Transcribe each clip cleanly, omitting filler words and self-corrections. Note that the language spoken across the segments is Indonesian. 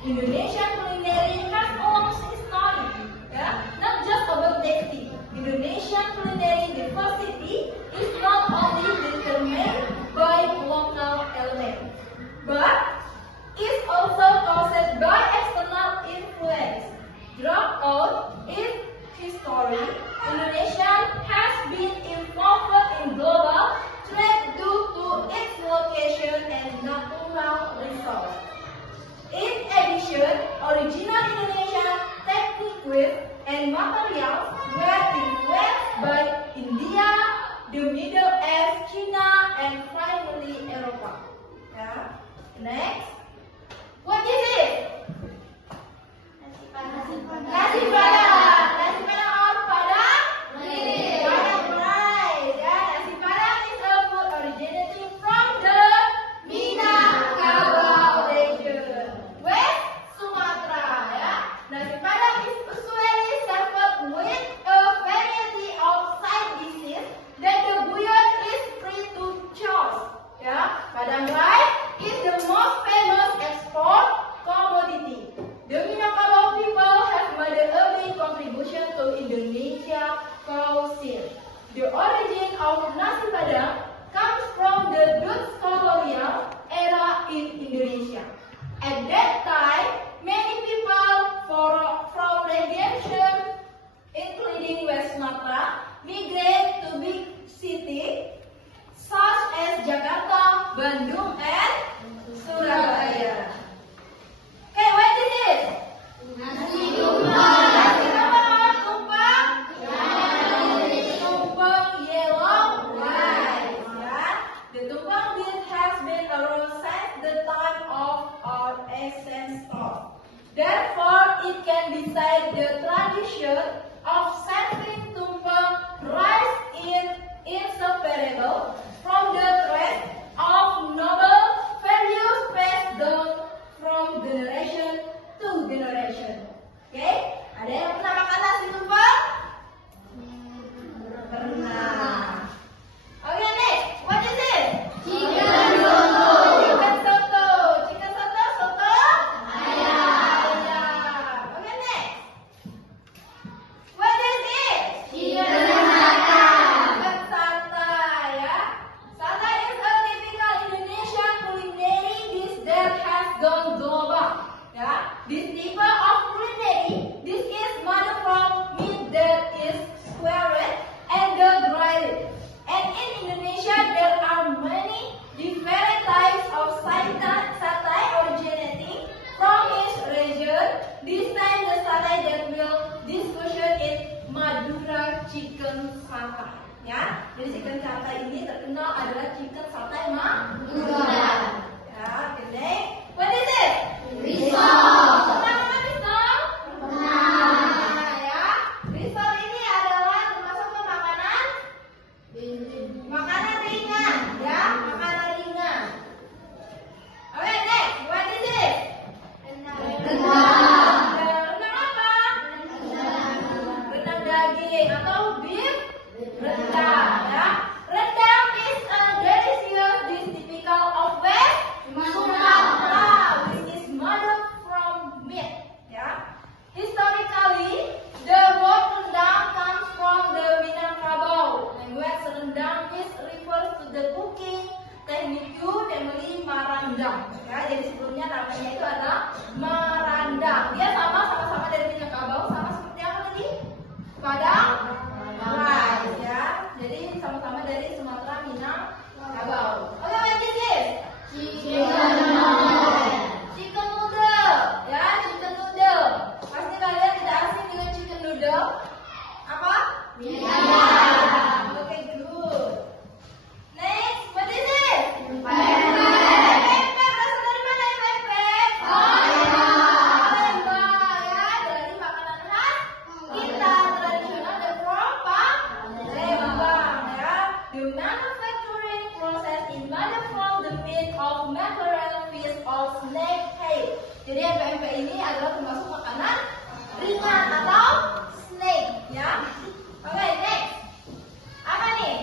Indonesian culinary has a long history, not just about tasting. Indonesian culinary diversity is not only determined by local elements, but is also caused by external influence. Throughout its history, Indonesia has been involved in global trade due to its location and natural resources. In addition, original Indonesian techniques and materials were influenced by India, the Middle East, China, and finally Europe. Next, what is it? Nasi padang. Nasi padang or padang? Padang rice. Nasi padang is a food originating from the Minangkabau region, West Sumatra. Nasi padang is usually served with a variety of side dishes that the bouillon is free to choose. Padang rice is the most famous export commodity. The Minangkabau people have made a big contribution to Indonesia cuisine. The origin of nasi padang comes from the Dutch colonial era in Indonesia. At that time, many people from regions, including West Sumatra, migrated to big cities such as Jakarta, Bandung, and Surabaya. Hey, what is it? Nasi tumpeng. Nasi tumpeng. Tumpeng yellow rice. The tumpeng dish has been around since the time of our ancestors. Therefore, it can be said the tradition of serving tumpeng rice is inseparable from the thread of noble values passed down from generation to generation. Okay? Ada yang pernah makan nasi tumpeng? Pernah. Okay, next. What is it? Chicken soto. Chicken soto. Chicken soto, soto? Ayam. Okay, next. What is it? Chicken satay. Chicken satay, Satay is a typical Indonesian culinary dish that has gone global. This type of culinary dish is made from meat that is squared and dried. And in Indonesia, there are many different types of satay originating from each region. This time, the satay that we'll discussion is Madura chicken satay. Jadi chicken satay ini terkenal adalah chicken satay Madura. Okay, next. What is it? Risotto. merandang. Dia sama-sama dari Minangkabau, sama seperti apa tadi? Padang rice ya. Jadi sama-sama dari Sumatera, Minangkabau. Oke, what is this? Chicken noodle ya, chicken noodle. Pasti kalian tidak asing dengan chicken noodle. Apa? Oke, good. Next, what is it? Pempek. Berasal dari mana pempek? Palembang ya, dari makanan khas kita tradisional dan from Palembang ya. The manufacturing process is made from the meat of mackerel, fish or snake head. Jadi pempek ini adalah termasuk makanan ringan atau snake ya. Oke, next. Apa nih?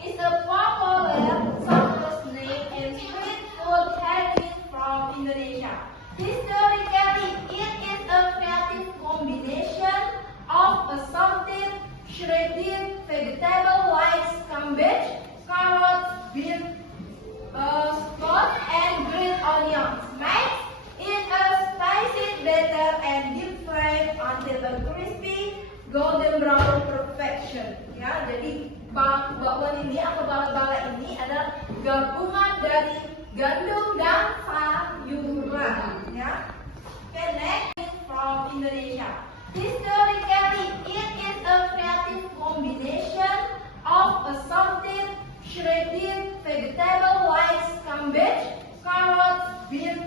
It's a popular summer snake and street food habit from Indonesia. Historically, it is a creative combination of a salted, shredded vegetable like cabbage, carrots, beef, sprouts, and green onions. Mixed in a spicy batter and deep fried until a crispy golden brown perfection. Ya, jadi bakwan ini atau bala-bala ini adalah gabungan dari gandum dan sayuran. Ya. Okay, next from Indonesia. Historically, it is a creative combination of a salted, shredded vegetable like cabbage, carrots, beef,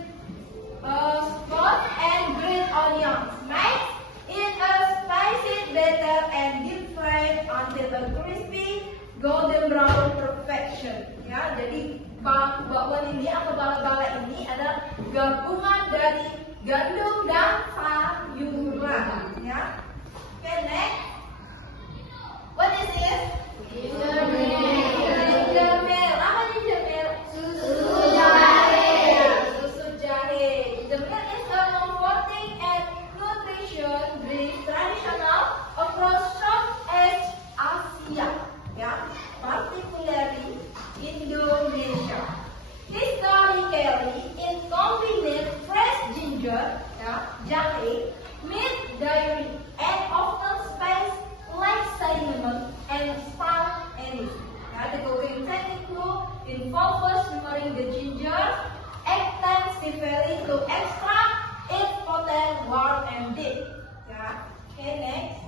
sprouts, and green onions. Mixed in a spicy batter and deep fried until a crispy golden brown perfection. Ya, jadi bakwan ini atau bala-bala ini adalah gabungan dari gandum dan sayuran. Ya. Okay, next. What is this? Ginger milk. Apa ginger milk? Susu jahe. Susu jahe. Ginger milk is a comforting and nutrition drink traditional across Southeast Asia, ya, particularly Indonesia. Historically, it combines fresh ginger, ya, jahe, milk, dairy, and often spice like cinnamon and star anise. Ya, the cooking technique involves preparing the ginger extensively to extract its potent warmth and deep. Ya, okay, next.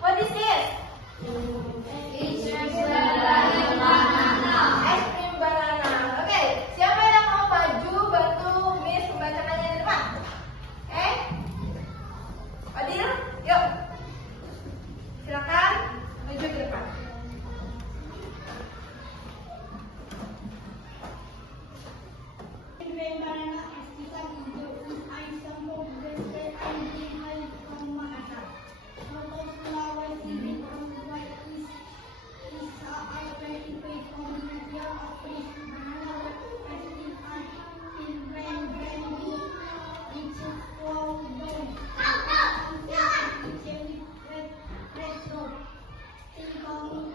What is this? Ice cream banana. Oke, siapa yang mau maju bantu Miss membacakannya di depan? Fadil, yuk. Silakan maju ke depan. Banana estikan hijau ice campur bebek anjing halus from Makassar. Soto Sulawesi diperbuat is a very great combination of fish, banana, estikan in brandy, which is from bone, jelly, red soap, tingkong,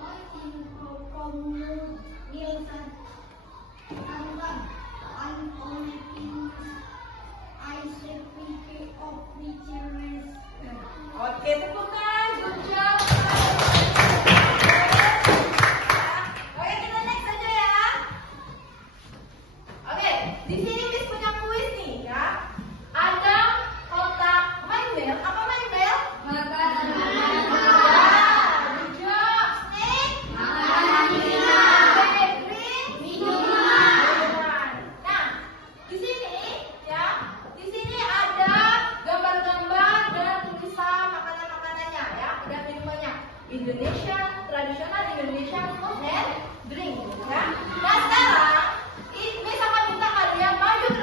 Nielsen, Tantan. I'm only I certificate of richness. Oke, tepukan, good job. Oke, kita next aja ya. Oke, di sini Miss punya kuis nih ya. Ada kotak main bel. Apa main bel? Makanan. Good job. Snake. Makanan ringan. Green. Minuman. Nah, di sini ya, di sini ada gambar-gambar dan tulisan makanan-makanannya ya, ada minumannya. Indonesia, tradisional Indonesia food and drink ya. Nah sekarang, Miss akan minta kalian maju ke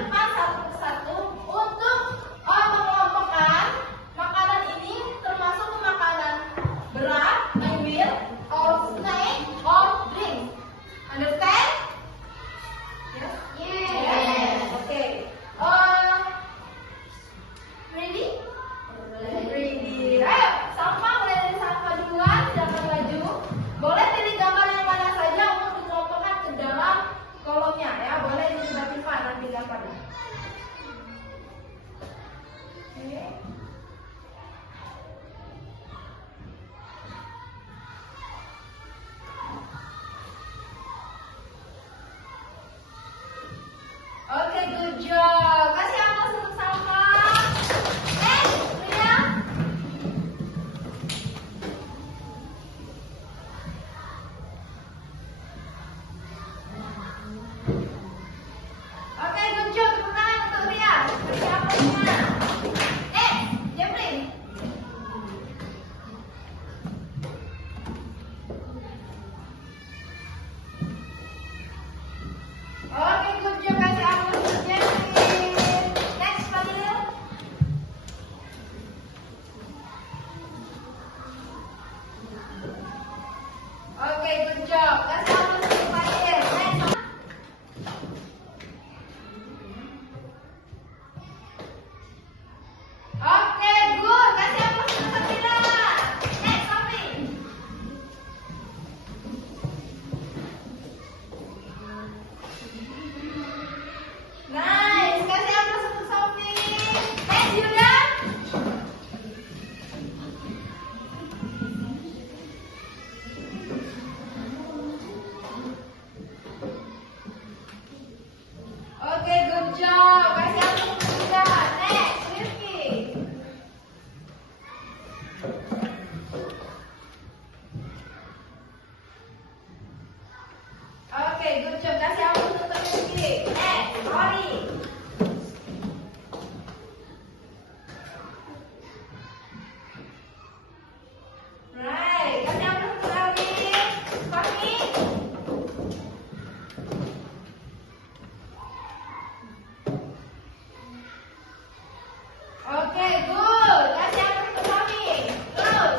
Oke, good. Kasih yang satu kami. Terus.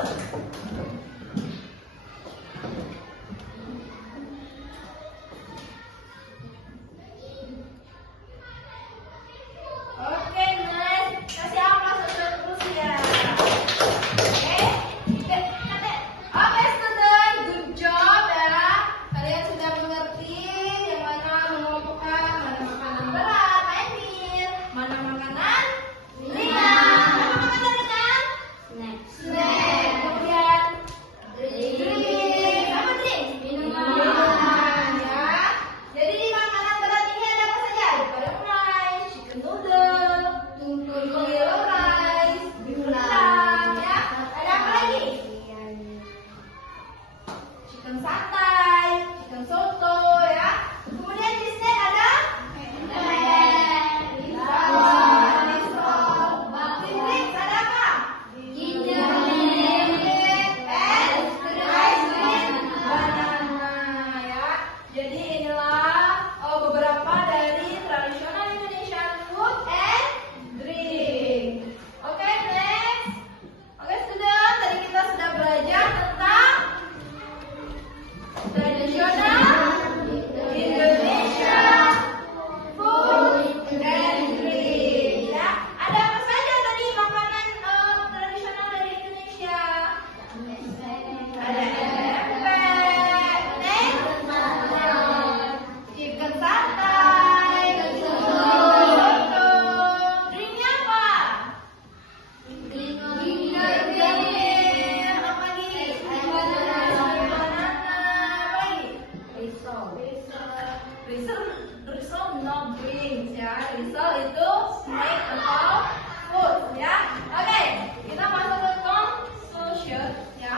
Oke, nice. Kasih apa terus ya. Oke, student, good job ya. Kalian sudah mengerti yang mana mengelompokkan mana makanan berat, mana makanan ringan, mana makanan ringan, snack. Kemudian drink, apa drink? Minuman ya. Jadi di makanan berat ini ada apa saja? Ada rice, chicken noodle, yellow rice, udang ya. Ada apa lagi? Chicken santai, chicken soto ya. Kemudian di snack ada drinks ada apa? Ginger and ice cream banana ya. Jadi inilah beberapa dari tradisional Indonesian food and drink. Oke, next. Oke, student, tadi kita sudah belajar tentang tradisional Indonesia food and drink ya. Ada apa saja tadi makanan tradisional dari Indonesia? Ada empek, chicken santai, soto. Drinknya apa? Ginger beer, apa lagi? Banana, apa lagi? Risol not drinks ya. Risol itu snack atau food ya. Oke, kita masuk ke conclusion ya.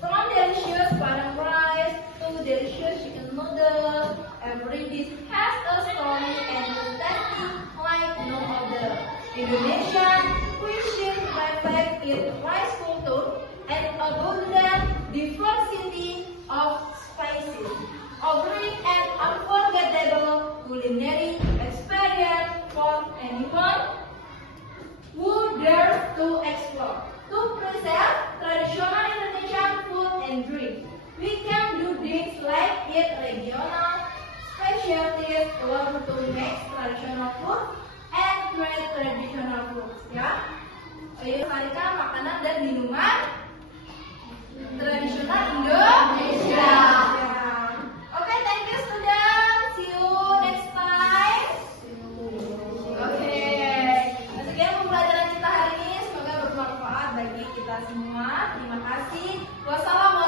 From delicious padang rice to delicious chicken noodle, every dish has a story and a tasty like no other. Indonesian cuisine reflects its rice culture and abundant diversity of spices, offering an unforgettable culinary experience for anyone who dares to explore. To preserve traditional Indonesian food and drink, we can do things like eat regional specialties, learn to make traditional food, and create traditional foods. Ya, ayo melestarikan makanan dan minuman tradisional Indonesia. Oke, thank you student. See you next time. Oke, sekian pembelajaran kita hari ini. Semoga bermanfaat bagi kita semua. Terima kasih. Wassalamualaikum.